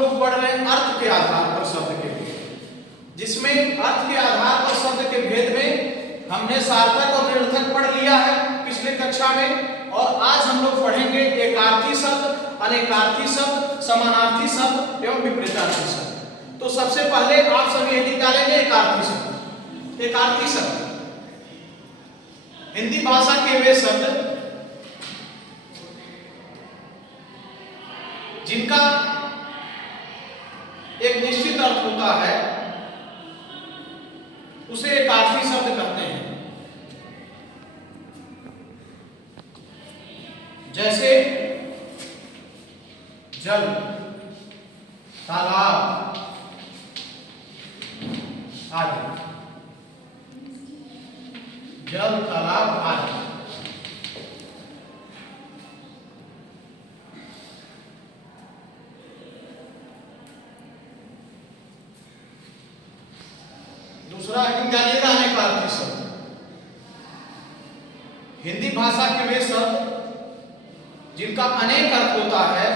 हम लोग पढ़ रहे हैं अर्थ के आधार पर शब्द के भेद, जिसमें अर्थ के आधार पर शब्द के भेद में हमने सार्थक और निरर्थक पढ़ लिया है पिछले कक्षा में, और आज हम लोग पढ़ेंगे एकार्थी शब्द, अनेकार्थी शब्द, समानार्थी शब्द एवं विपरीतार्थी शब्द। तो सबसे पहले आप सभी ये निकालेंगे एकार्थी शब्द। एकार्थी शब्द हिंदी भाषा के वे शब्द जिनका एक निश्चित अर्थ होता है उसे एकार्थी शब्द कहते हैं। जैसे जल, तालाब आदि। जल, तालाब आदि। दूसरा निकालिएगा अनेकार्थी शब्द। हिंदी भाषा के वे शब्द जिनका अनेक अर्थ होता है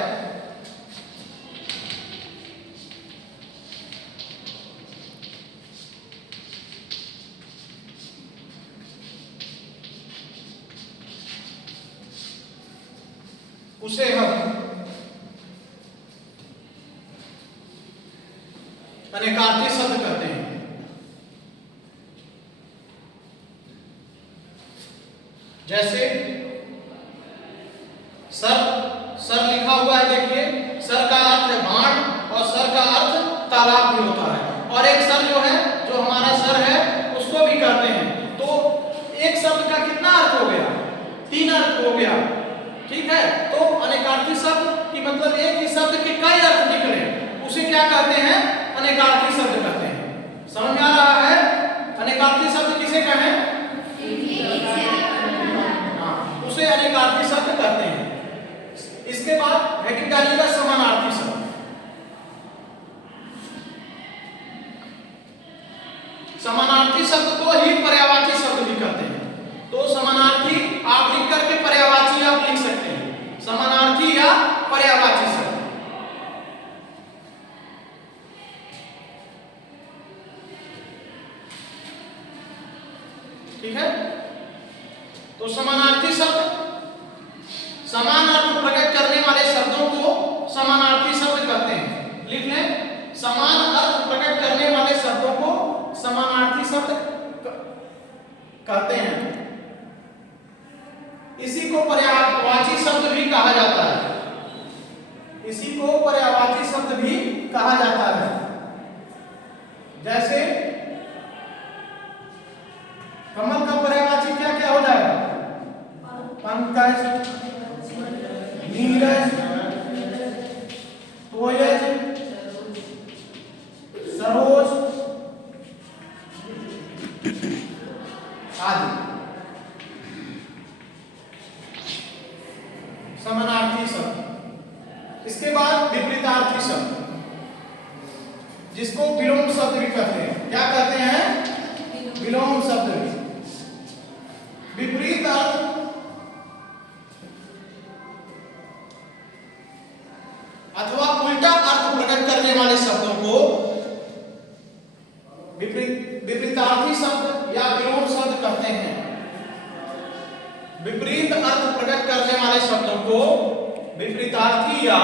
उसे हम अनेकार्थी शब्द कहते हैं। जैसे सर, सर लिखा हुआ है, देखिए सर का अर्थ है बाण और सर का अर्थ तालाब भी होता है, और एक सर जो है, जो हमारा सर है, उसको भी कहते हैं। तो एक शब्द का कितना अर्थ हो गया? 3 अर्थ हो गया, ठीक है। तो अनेकार्थी शब्द की मतलब एक ही शब्द के कई अर्थ निकले, उसे क्या कहते हैं? अनेकार्थी शब्द कहते हैं। समझ में आ रहा है? अनेकार्थी शब्द किसे कहें? उसे अनेकार्थी शब्द कहते हैं। इसके बाद है निकालिएगा समानार्थी शब्द। समानार्थी शब्द को ही पर्यायवाची शब्द भी कहते हैं। तो समानार्थी आप लिख करके पर्यायवाची आप लिख सकते हैं, समानार्थी या पर्यायवाची शब्द। ठीक है। तो समानार्थी शब्द समान अर्थ प्रकट करने वाले शब्दों को समानार्थी शब्द कहते हैं। लिख लें, समान अर्थ प्रकट करने वाले शब्दों को समानार्थी शब्द कहते हैं। इसी को पर्यायवाची शब्द भी कहा जाता है। इसी को पर्यायवाची शब्द भी कहा जाता है। जैसे कमल का पर्यायवाची क्या क्या हो जाएगा? पंकज, नीरज, कोयल, सरोज आदि। समानार्थी शब्द। इसके बाद विपरीतार्थी शब्द, जिसको विलोम शब्द भी कहते हैं। क्या कहते हैं? विलोम शब्द भी। विपरीत अर्थ अथवा उल्टा अर्थ प्रकट करने वाले शब्दों को विपरीतार्थी शब्द या विलोम शब्द कहते हैं। विपरीत अर्थ प्रकट करने वाले शब्दों को विपरीतार्थी या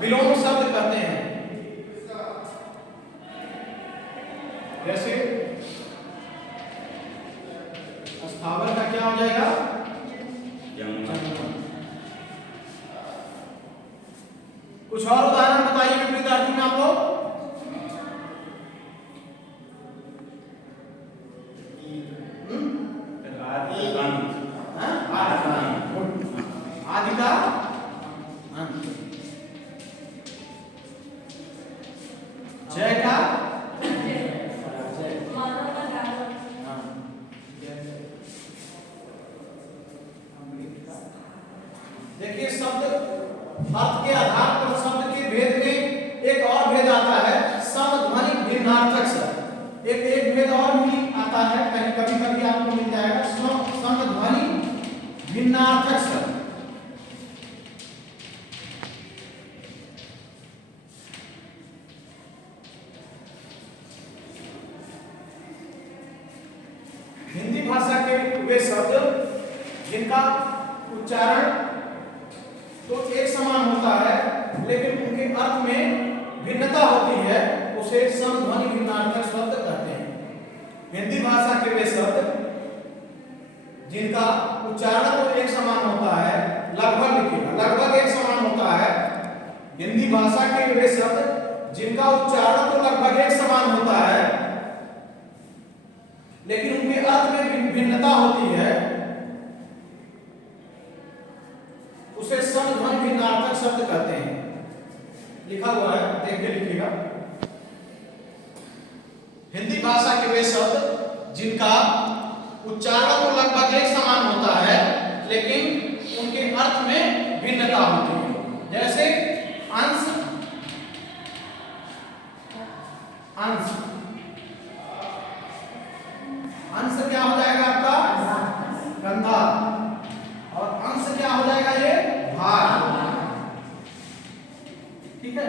विलोम शब्द कहते हैं। जैसे स्थावर का क्या हो जाएगा? कुछ और उदाहरण बताइए विपरीतार्थी में आप लोग। आदि का जय का देखिए, शब्द अर्थ के आधार पर शब्द के भेद में एक और भेद आता उच्चारण तो एक समान होता है, लेकिन उनके अर्थ में भिन्नता होती है, उसे समध्वनि भिन्नार्थक शब्द कहते हैं। हिंदी भाषा के वे शब्द जिनका उच्चारण तो एक समान होता है, लगभग लिखिएगा, लगभग एक समान होता है। हिंदी भाषा के वे शब्द जिनका उच्चारण तो लगभग एक समान होता है, लेकिन उनके अर्थ में भिन्नता होती है, उसे समध्वनि भिन्नार्थक शब्द कहते हैं। लिखा हुआ है, देख के लिखिएगा। हिंदी भाषा के वे शब्द जिनका उच्चारण तो लगभग एक समान होता है, लेकिन उनके अर्थ में भिन्नता होती है। जैसे अंश, अंश, अंश क्या हो जाएगा आपका? कंधा। और अंश क्या हो जाएगा? ये भार। ठीक है।